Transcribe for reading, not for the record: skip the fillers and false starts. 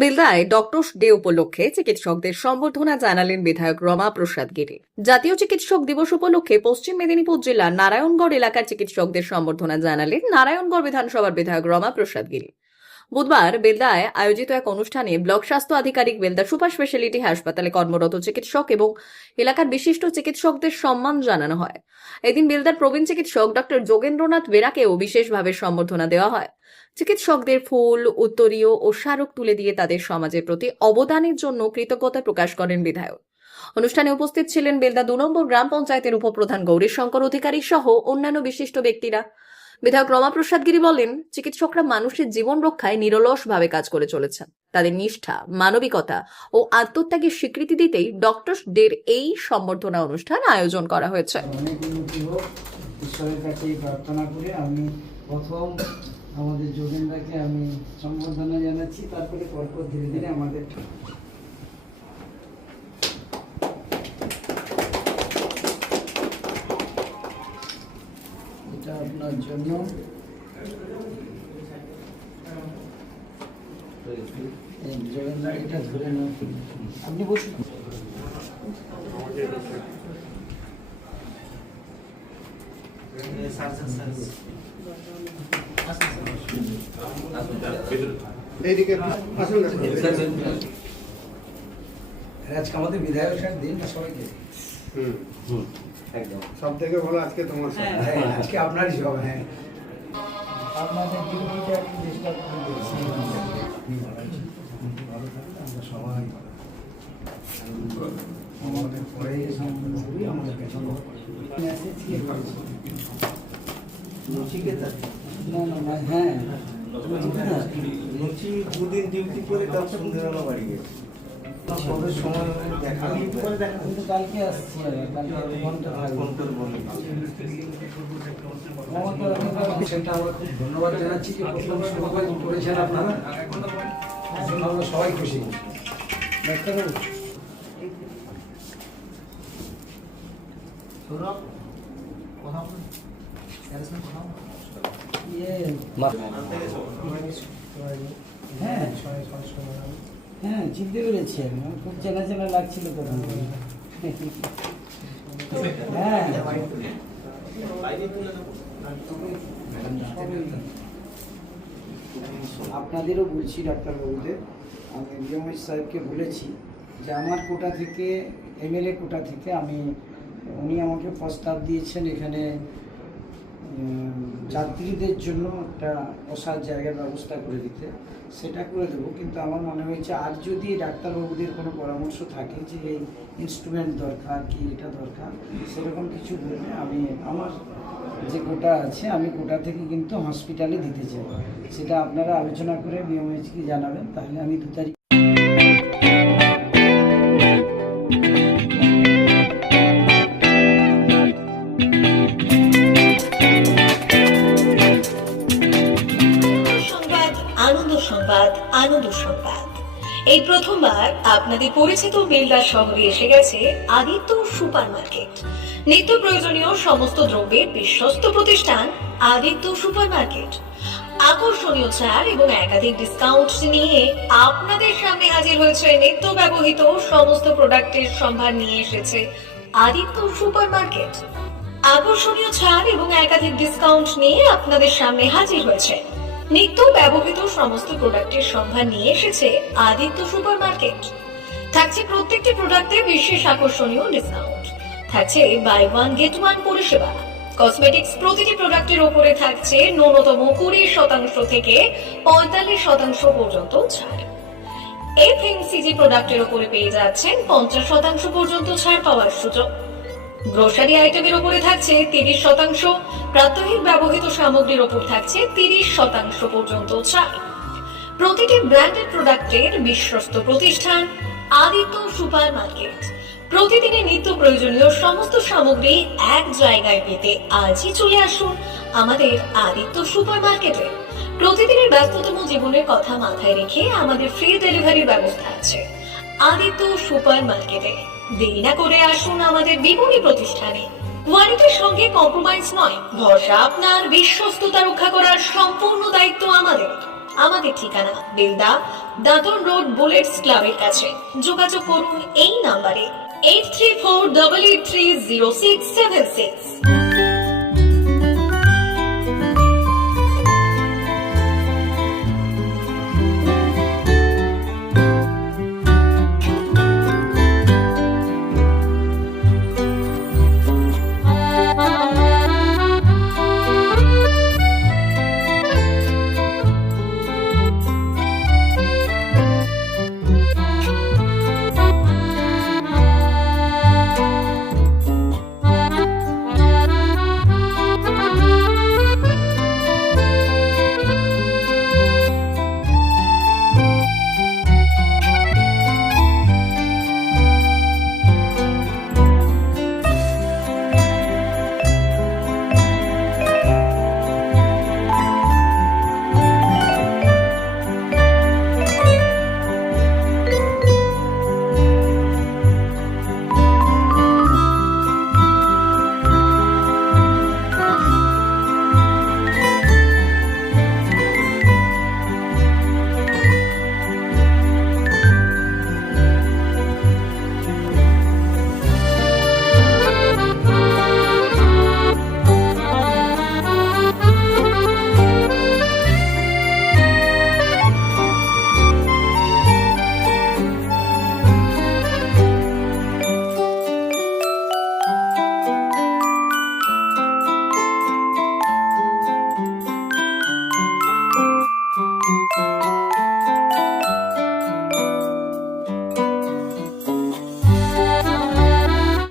বেলদায় doctors day উপলক্ষে চিকিৎসকদের সম্বর্ধনা জানালেন বিধায়ক রমা প্রসাদ গিরি। জাতীয় চিকিৎসক দিবস উপলক্ষে পশ্চিম মেদিনীপুর জেলার নারায়ণগড় এলাকার চিকিৎসকদের সম্বর্ধনা জানালেন নারায়ণগড় বিধানসভার বিধায়ক রমা প্রসাদ গিরি। বুধবার বেলদায় আয়োজিত এক অনুষ্ঠানে ব্লক স্বাস্থ্য আধিকারিক, বেলদা সুপার স্পেশালিটি হাসপাতালে কর্মরত চিকিৎসক এবং এলাকার বিশিষ্ট চিকিৎসকদের সম্মান জানানো হয়। এদিন বেলদার প্রবীণ চিকিৎসক ডক্টর যোগেন্দ্রনাথ বেরাকেও বিশেষভাবে সম্বর্ধনা দেওয়া হয়। চিকিৎসকদের ফুল, উত্তরীয় ও স্মারক তুলে দিয়ে তাদের সমাজের প্রতি অবদানের জন্য কৃতজ্ঞতা প্রকাশ করেন বিধায়ক। অনুষ্ঠানে উপস্থিত ছিলেন বেলদা 2 নম্বর গ্রাম পঞ্চায়েতের উপপ্রধান গৌরীশঙ্কর অধিকারী সহ অন্যান্য বিশিষ্ট ব্যক্তিরা। বিধায়ক রমা প্রসাদ গিরি বলেন, চিকিৎসকরা মানুষের জীবন রক্ষায় নিরলসভাবে কাজ করে চলেছেন। তাদের নিষ্ঠা, মানবিকতা ও আত্মত্যাগের স্বীকৃতি দিতেই ডক্টরস ডের এই সম্বর্ধনা অনুষ্ঠান আয়োজন করা হয়েছে। ঈশ্বরের কাছে প্রার্থনা করে আমি প্রথম আমাদের যোগেন্দ্রকে আমি সম্বর্ধনা জানাচ্ছি, তারপরে পরপর ধীরে ধীরে আমাদের এটা আপনার জন্য যোগেন্দ্র, এটা ধরে না আপনি বসুন। আজকে আমাদের বিধায়ক সাহেব দিন না সবাইকে, একদম সব থেকে ভালো আজকে তোমার আজকে আপনারই সব। হ্যাঁ, আপনাদের ডিউটিটা একটু ডিস্টার্ব করে দিয়েছি। আমরা সবাই আমাদের পরে আমাদের কাছে মেসেজ কি নচিকেতা না না না, হ্যাঁ নচি 2 দিন ডিউটি করে কাল সন্ধ্যাবেলা বাড়ি গেছে। সবের সময় দেখা কিন্তু কালকে আসছি, কালকে ফোনটা ফোন করে বলি। সেটা আমরা খুব ধন্যবাদ জানাচ্ছি যে প্রথম সমাবেশ করেছেন আপনারা, আমরা সবাই খুশি। ডাক্তারবাবু হ্যাঁ হ্যাঁ চিনতে পেরেছি, আমি খুব চেনা চেনা লাগছিল তখন। হ্যাঁ আপনাদেরও বলছি ডাক্তারবাবুদের, আমি বিএমএস সাহেবকে বলেছি যে আমার কোটা থেকে, এমএলএ কোটা থেকে উনি আমাকে প্রস্তাব দিয়েছেন এখানে যাত্রীদের জন্য একটা বসার জায়গার ব্যবস্থা করে দিতে, সেটা করে দেবো। কিন্তু আমার মনে হয়েছে আর যদি ডাক্তারবাবুদের কোনো পরামর্শ থাকে যে এই ইনস্ট্রুমেন্ট দরকার কি এটা দরকার, সেরকম কিছু বললে আমি আমার যে কোটা আছে আমি কোটা থেকে কিন্তু হসপিটালে দিতে চাই, সেটা আপনারা আলোচনা করে বিএমএইচকে জানাবেন, তাহলে আমি 2 তারিখ আনন্দ সংবাদ। এই প্রথমবার আপনাদের পরিচিত বেলদা শহরে এসে গেছে আদিত্য সুপার মার্কেট। নিত্য প্রয়োজনীয় সমস্ত দ্রব্যের বিশ্বস্ত প্রতিষ্ঠান আদিত্য সুপার মার্কেট। আকর্ষণীয় ছাড় এবং একাধিক ডিসকাউন্ট নিয়ে আপনাদের সামনে হাজির হয়েছে। নিত্য ব্যবহৃত সমস্ত প্রোডাক্টের সম্ভার নিয়ে এসেছে আদিত্য সুপার মার্কেট। আকর্ষণীয় ছাড় এবং একাধিক ডিসকাউন্ট নিয়ে আপনাদের সামনে হাজির হয়েছে। নিত্য ব্যবহৃত সমস্ত প্রোডাক্টের সম্ভার নিয়ে এসেছে আদিত্য সুপার মার্কেট। থাকছে প্রত্যেকটি প্রোডাক্টে বিশেষ আকর্ষণীয় ডিসকাউন্ট, থাকছে বাই 1 গেট 1 পরিষেবা। কসমেটিক্স প্রতিটি প্রোডাক্টের উপরে থাকছে ন্যূনতম 20% থেকে 45% পর্যন্ত ছাড়। এফএমসিজি প্রোডাক্টের উপরে পেয়ে যাচ্ছেন 50% পর্যন্ত ছাড় পাওয়ার সুযোগ। গ্রোসারি আইটেমের উপরে থাকছে 30%, প্রাত্যহিক ব্যবহৃত সামগ্রীর উপর থাকছে 30% পর্যন্ত ছাড়। প্রতিটি ব্র্যান্ডেড প্রোডাক্টের বিশ্বস্ত প্রতিষ্ঠান আদিত্য সুপার মার্কেট। প্রতিদিনের নিত্য প্রয়োজনীয় সমস্ত সামগ্রী এক জায়গায় পেতে আজই চলে আসুন আমাদের আদিত্য সুপার মার্কেটে। প্রতিদিনের ব্যস্ততম জীবনের কথা মাথায় রেখে আমাদের ফ্রি ডেলিভারির ব্যবস্থা আছে আদিত্য সুপার মার্কেটে। দেরি না করে আসুন আমাদের বিপণী প্রতিষ্ঠানে। কোয়ালিটির সঙ্গে কম্প্রোমাইজ নয়, ভরসা আপনার, বিশ্বস্ততা রক্ষা করার সম্পূর্ণ দায়িত্ব আমাদের। আমাদের ঠিকানা বেলদা দাদন রোড বুলেটস ক্লাবের কাছে। যোগাযোগ করুন এই নাম্বারে 8348830676।